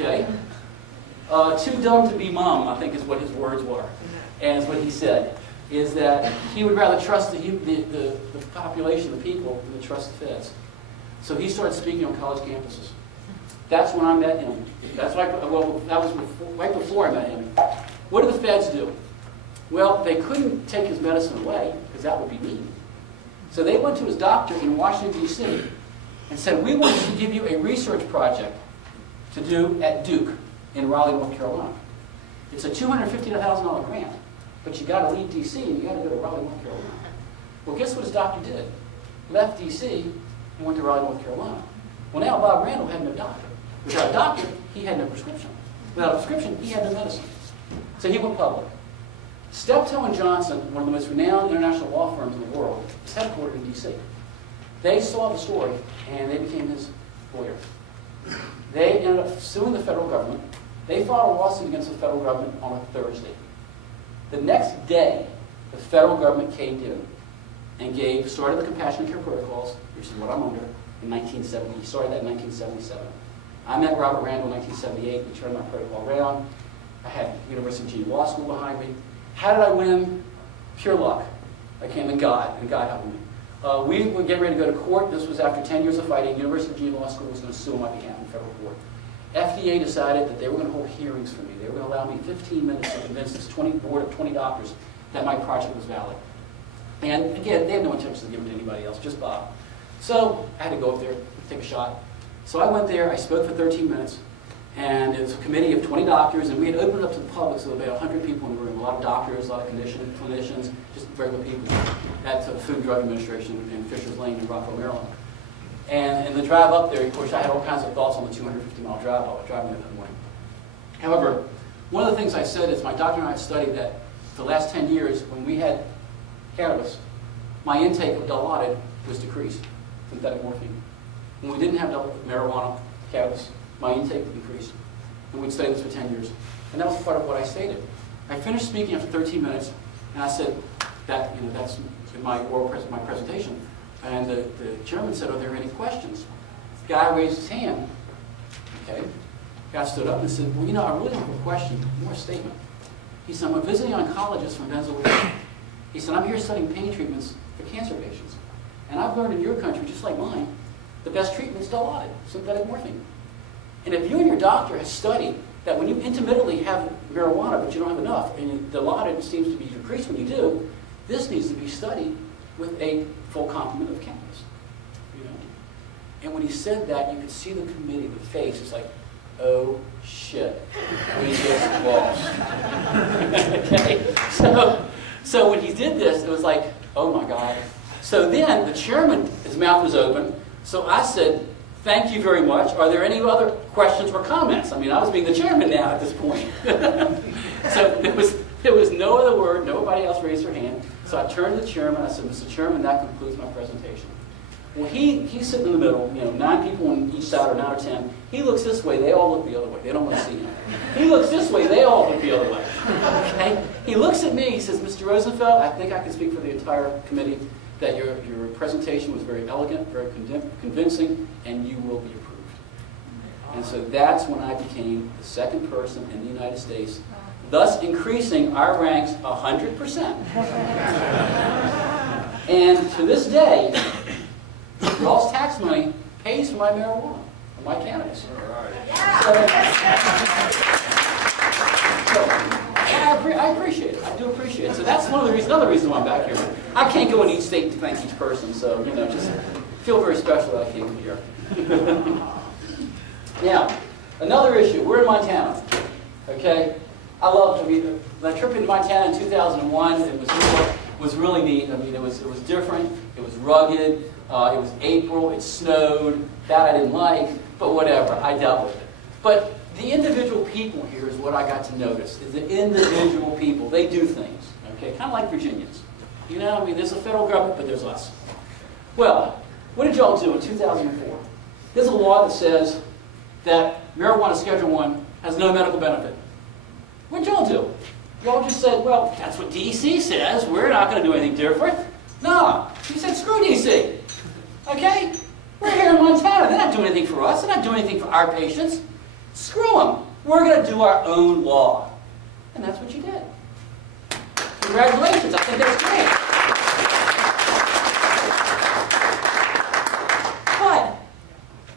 Okay? Too dumb to be mum, I think is what his words were. And is what he said, is that he would rather trust the population, the people, than to trust the feds. So he started speaking on college campuses. That's when I met him. That's right, well, that was right before I met him. What did the feds do? Well, they couldn't take his medicine away, because that would be mean. So they went to his doctor in Washington, D.C. and said, we want to give you a research project to do at Duke in Raleigh, North Carolina. It's a $250,000 grant, but you got to leave D.C. and you got to go to Raleigh, North Carolina. Well, guess what his doctor did? Left D.C. and went to Raleigh, North Carolina. Well, now Bob Randall had no doctor. Without a doctor, he had no prescription. Without a prescription, he had no medicine. So he went public. Steptoe and Johnson, one of the most renowned international law firms in the world, is headquartered in D.C. They saw the story, and they became his lawyer. They ended up suing the federal government. They filed a lawsuit against the federal government on a Thursday. The next day, the federal government caved in and started the compassionate care protocols, which is what I'm under, in 1970. He started that in 1977. I met Robert Randall in 1978. We turned my protocol around. I had University of Virginia Law School behind me. How did I win? Pure luck. I came to God, and God helped me. We were getting ready to go to court. This was after 10 years of fighting. University of Virginia Law School was going to sue on my behalf in federal court. FDA decided that they were going to hold hearings for me. They were going to allow me 15 minutes to convince this board of 20 doctors that my project was valid. And again, they had no intention of giving it to anybody else, just Bob. So I had to go up there, take a shot. So I went there, I spoke for 13 minutes, and it was a committee of 20 doctors, and we had opened it up to the public, so there were about 100 people in the room, a lot of doctors, a lot of clinicians, just regular people at the Food and Drug Administration in Fisher's Lane in Rockville, Maryland. And in the drive up there, of course, I had all kinds of thoughts on the 250-mile drive I was driving there that morning. However, one of the things I said is my doctor and I had studied that for the last 10 years, when we had cannabis, my intake of Dilaudid was decreased, synthetic morphine. When we didn't have marijuana, cannabis, my intake decreased. And we'd studied this for 10 years. And that was part of what I stated. I finished speaking after 13 minutes, and I said that, that's in my my presentation. And the chairman said, are there any questions? The guy raised his hand. Okay. The guy stood up and said, well, I really don't have a question, more a statement. He said, I'm a visiting oncologist from Venezuela. He said, I'm here studying pain treatments for cancer patients. And I've learned in your country, just like mine, the best treatment is Dilaudid, synthetic morphine. And if you and your doctor have studied that when you intermittently have marijuana but you don't have enough, and Dilaudid seems to be decreased when you do, this needs to be studied with a full complement of cannabis. And when he said that, you could see the committee, the face, it's like, oh shit, we just lost. Okay? So when he did this, it was like, oh my God. So then the chairman, his mouth was open, so I said, thank you very much. Are there any other questions or comments? I mean, I was being the chairman now at this point. So there was no other word, nobody else raised their hand. So I turned to the chairman, I said, Mr. Chairman, that concludes my presentation. Well, he's sitting in the middle, 9 people on each side, or 9 or 10. He looks this way, they all look the other way. They don't want to see him. He looks this way, they all look the other way. Okay? He looks at me, he says, Mr. Rosenfeld, I think I can speak for the entire committee that your presentation was very elegant, very convincing, and you will be approved. And so that's when I became the second person in the United States, thus increasing our ranks 100%. And to this day, y'all's tax money pays for my marijuana, for my cannabis. All right. I appreciate it. I do appreciate it. So that's one of the reasons, another reason why I'm back here. I can't go in each state to thank each person, so just feel very special that I came here. Now, another issue. We're in Montana. Okay, my trip into Montana in 2001. It was really neat. I mean, it was different. It was rugged. It was April. It snowed. That I didn't like, but whatever. I dealt with it. But the individual people here is what I got to notice. Is the individual people. They do things. Okay, kind of like Virginians. I mean, there's a federal government, but there's us. Well, what did y'all do in 2004? There's a law that says that marijuana Schedule 1 has no medical benefit. What did y'all do? Y'all just said, well, that's what D.C. says. We're not going to do anything different. No. You said, screw D.C. Okay? We're here in Montana. They're not doing anything for us. They're not doing anything for our patients. Screw them. We're going to do our own law. And that's what you did. Congratulations. I think that's great. But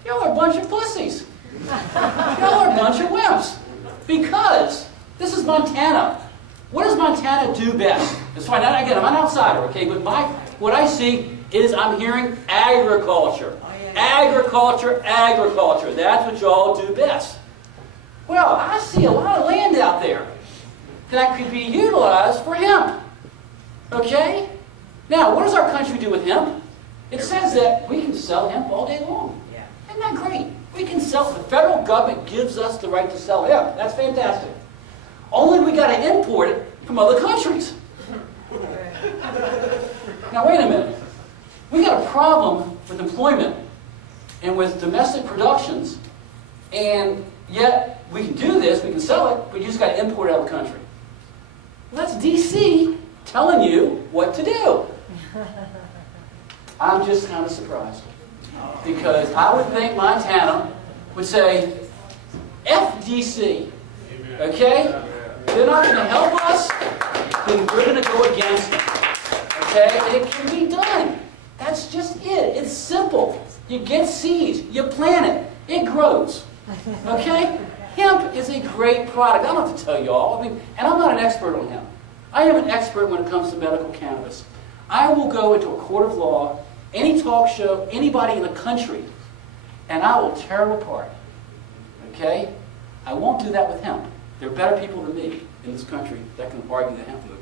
y'all are a bunch of pussies. Y'all are a bunch of wimps. Because this is Montana. What does Montana do best? It's fine. Again, I'm an outsider, okay? But what I see is I'm hearing agriculture. Agriculture, agriculture. That's what y'all do best. Well, I see a lot of land out there that could be utilized for hemp. Okay? Now, what does our country do with hemp? It says that we can sell hemp all day long. Isn't that great? We can sell. The federal government gives us the right to sell hemp. That's fantastic. Only we got to import it from other countries. Now, wait a minute. We got a problem with employment and with domestic productions, and yet we can do this, we can sell it, but you just got to import it out of the country. Well, that's D.C. telling you what to do. I'm just kind of surprised. Because I would think Montana would say, F D.C. Okay? They're not going to help us, then we're going to go against them. Okay? And it can be done. That's just it. It's simple. You get seeds, you plant it, it grows. Okay? Hemp is a great product. I don't have to tell you all. And I'm not an expert on hemp. I am an expert when it comes to medical cannabis. I will go into a court of law, any talk show, anybody in the country, and I will tear them apart. Okay? I won't do that with hemp. There are better people than me in this country that can argue the hemp food.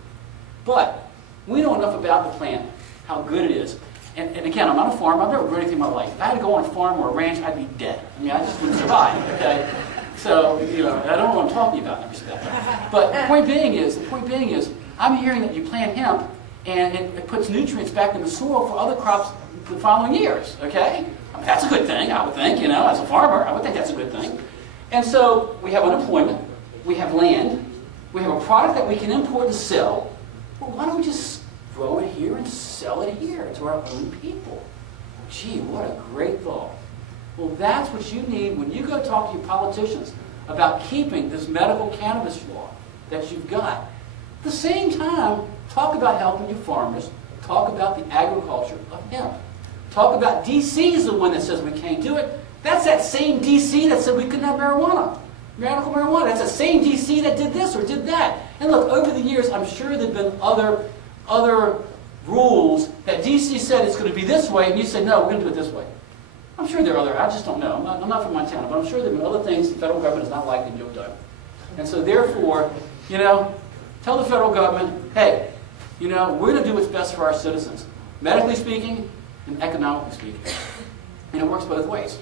But we know enough about the plant, how good it is. And again, I'm not a farmer. I've never grown anything in my life. If I had to go on a farm or a ranch, I'd be dead. I mean, I just wouldn't survive. Okay? So, you know, I don't know what I'm talking about in that respect. But the point being is, I'm hearing that you plant hemp and it puts nutrients back in the soil for other crops the following years. Okay? I mean, that's a good thing, I would think. You know, as a farmer, I would think that's a good thing. And so we have unemployment. We have land. We have a product that we can import and sell. Well, why don't we just grow it here and sell it here to our own people? Gee, what a great thought. Well, that's what you need when you go talk to your politicians about keeping this medical cannabis law that you've got. At the same time, talk about helping your farmers. Talk about the agriculture of hemp. Talk about D.C. is the one that says we can't do it. That's that same D.C. that said we couldn't have marijuana. Medical marijuana. That's the same D.C. that did this or did that. And look, over the years, I'm sure there have been other rules that D.C. said it's going to be this way, and you said, no, we're going to do it this way. I'm sure there are other, I just don't know. I'm not from Montana, but I'm sure there have been other things the federal government has not liked that you've done. And so therefore, you know, tell the federal government, hey, you know, we're going to do what's best for our citizens, medically speaking and economically speaking. And it works both ways.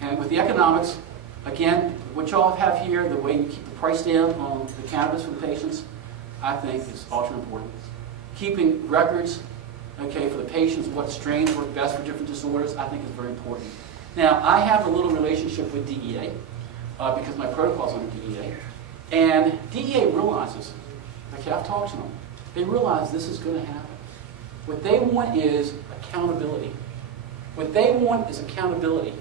And with the economics, again, what y'all have here, the way you keep the price down on the cannabis for the patients, I think is ultra important. Keeping records, okay, for the patients, what strains work best for different disorders, I think is very important. Now, I have a little relationship with DEA because my protocol's under DEA. And DEA realizes, okay, I've talked to them, they realize this is going to happen. What they want is accountability. What they want is accountability.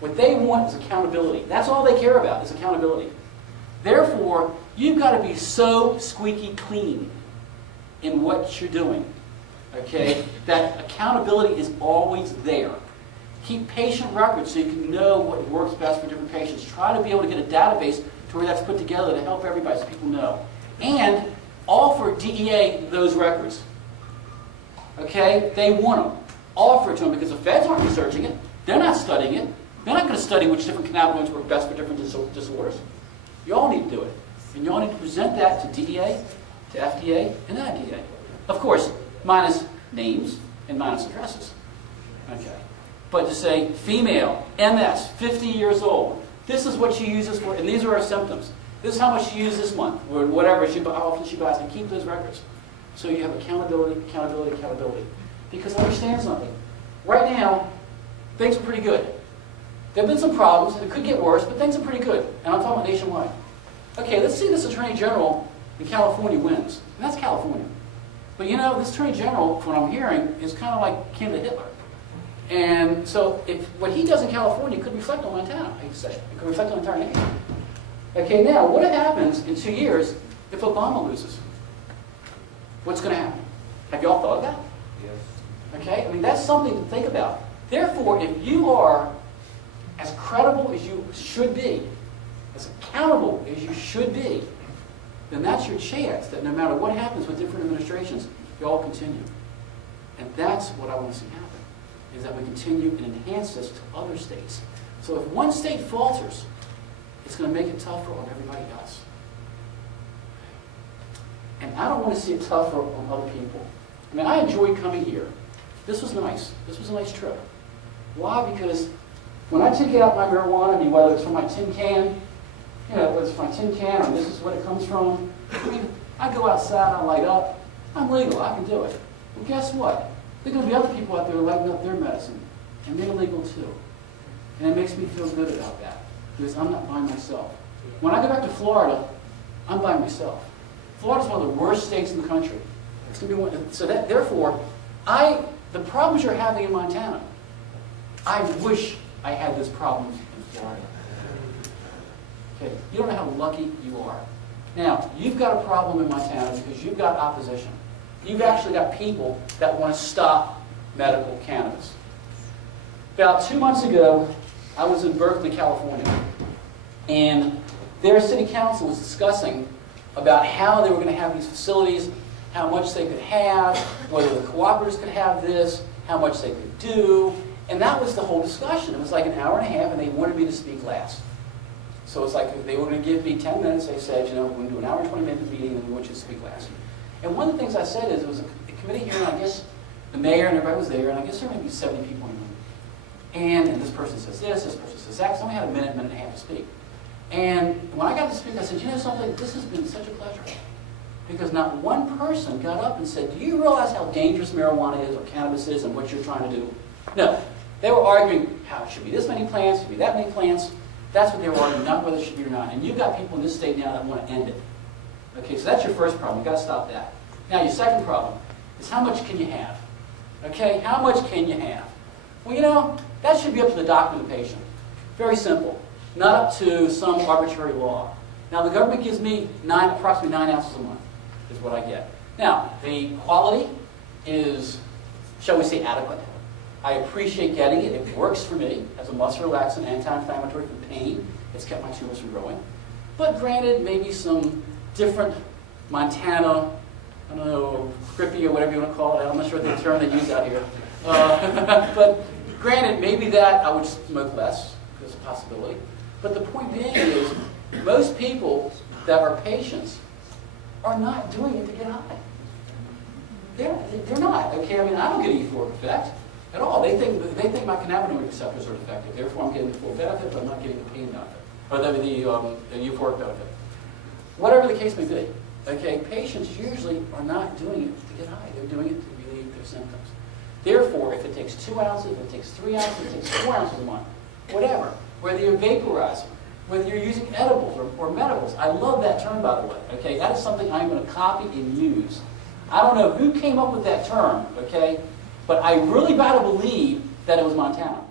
What they want is accountability. That's all they care about is accountability. Therefore, you've got to be so squeaky clean in what you're doing. Okay? That accountability is always there. Keep patient records so you can know what works best for different patients. Try to be able to get a database to where that's put together to help everybody so people know. And offer DEA those records. Okay? They want them. Offer it to them because the feds aren't researching it. They're not studying it. They're not going to study which different cannabinoids work best for different disorders. You all need to do it. And you all need to present that to DEA, to FDA, and IDEA. Of course, minus names and minus addresses. Okay. But to say, female, MS, 50 years old, this is what she uses for, and these are her symptoms. This is how much she used this month, or whatever, how often she buys, and keep those records. So you have accountability, accountability, accountability. Because understand something. Right now, things are pretty good. There have been some problems, it could get worse, but things are pretty good. And I'm talking about nationwide. Okay, let's see this Attorney General in California wins. And that's California. But you know, this Attorney General, from what I'm hearing, is kind of like kin to Hitler. And so if what he does in California could reflect on Montana, I hate to say it. It could reflect on the entire nation. Okay, now, what happens in 2 years if Obama loses? What's going to happen? Have you all thought of that? Yes. Okay, I mean, that's something to think about. Therefore, if you are as credible as you should be, as accountable as you should be, then that's your chance that no matter what happens with different administrations, you all continue. And that's what I want to see happen, is that we continue and enhance this to other states. So if one state falters, it's going to make it tougher on everybody else. And I don't want to see it tougher on other people. I mean, I enjoyed coming here. This was nice. This was a nice trip. Why? Because when I take out my marijuana, I mean, whether it's from my tin can, whether it's from my tin can or this is what it comes from, I mean, I go outside, I light up. I'm legal. I can do it. Well, guess what? There are going to be other people out there lighting up their medicine, and they're legal too. And it makes me feel good about that, because I'm not by myself. When I go back to Florida, I'm by myself. Florida's one of the worst states in the country. It's going to be one, so that, therefore, the problems you're having in Montana, I wish I had this problem in Florida. Okay, you don't know how lucky you are. Now, you've got a problem in Montana because you've got opposition. You've actually got people that want to stop medical cannabis. About 2 months ago, I was in Berkeley, California, and their city council was discussing about how they were going to have these facilities, how much they could have, whether the cooperatives could have this, how much they could do, and that was the whole discussion. It was like an hour and a half, and they wanted me to speak last. So it's like they were going to give me 10 minutes. They said, we're going to do an hour and 20-minute meeting, and we want you to speak last. And one of the things I said is, it was a committee here, and I guess the mayor and everybody was there, and I guess there were maybe 70 people in the room. And this person says this person says that, because I only had a minute and a half to speak. And when I got to speak, I said, something, this has been such a pleasure. Because not one person got up and said, do you realize how dangerous marijuana is or cannabis is and what you're trying to do? No. They were arguing how it should be this many plants, it should be that many plants. That's what they were arguing, not whether it should be or not. And you've got people in this state now that want to end it. Okay, so that's your first problem. You've got to stop that. Now, your second problem is how much can you have? Okay, how much can you have? Well, that should be up to the doctor and the patient. Very simple. Not up to some arbitrary law. Now, the government gives me approximately 9 ounces a month, is what I get. Now, the quality is, shall we say, adequate. I appreciate getting it. It works for me as a muscle relaxant, anti-inflammatory for pain. It's kept my tumors from growing. But granted, maybe some different Montana, I don't know, grippy or whatever you want to call it. I'm not sure what the term they use out here. But granted, maybe that I would smoke less. There's a possibility. But the point being is, most people that are patients are not doing it to get high. They're not. Okay, I mean, I don't get a euphoric effect at all. They think my cannabinoid receptors are defective. Therefore, I'm getting the full benefit, but I'm not getting the pain benefit, or the euphoric benefit. Whatever the case may be. Okay, patients usually are not doing it to get high. They're doing it to relieve their symptoms. Therefore, if it takes 2 ounces, if it takes 3 ounces, if it takes 4 ounces a month, whatever, whether you're vaporizing, whether you're using edibles or medibles, I love that term, by the way. Okay, that is something I'm going to copy and use. I don't know who came up with that term, okay, but I really got to believe that it was Montana.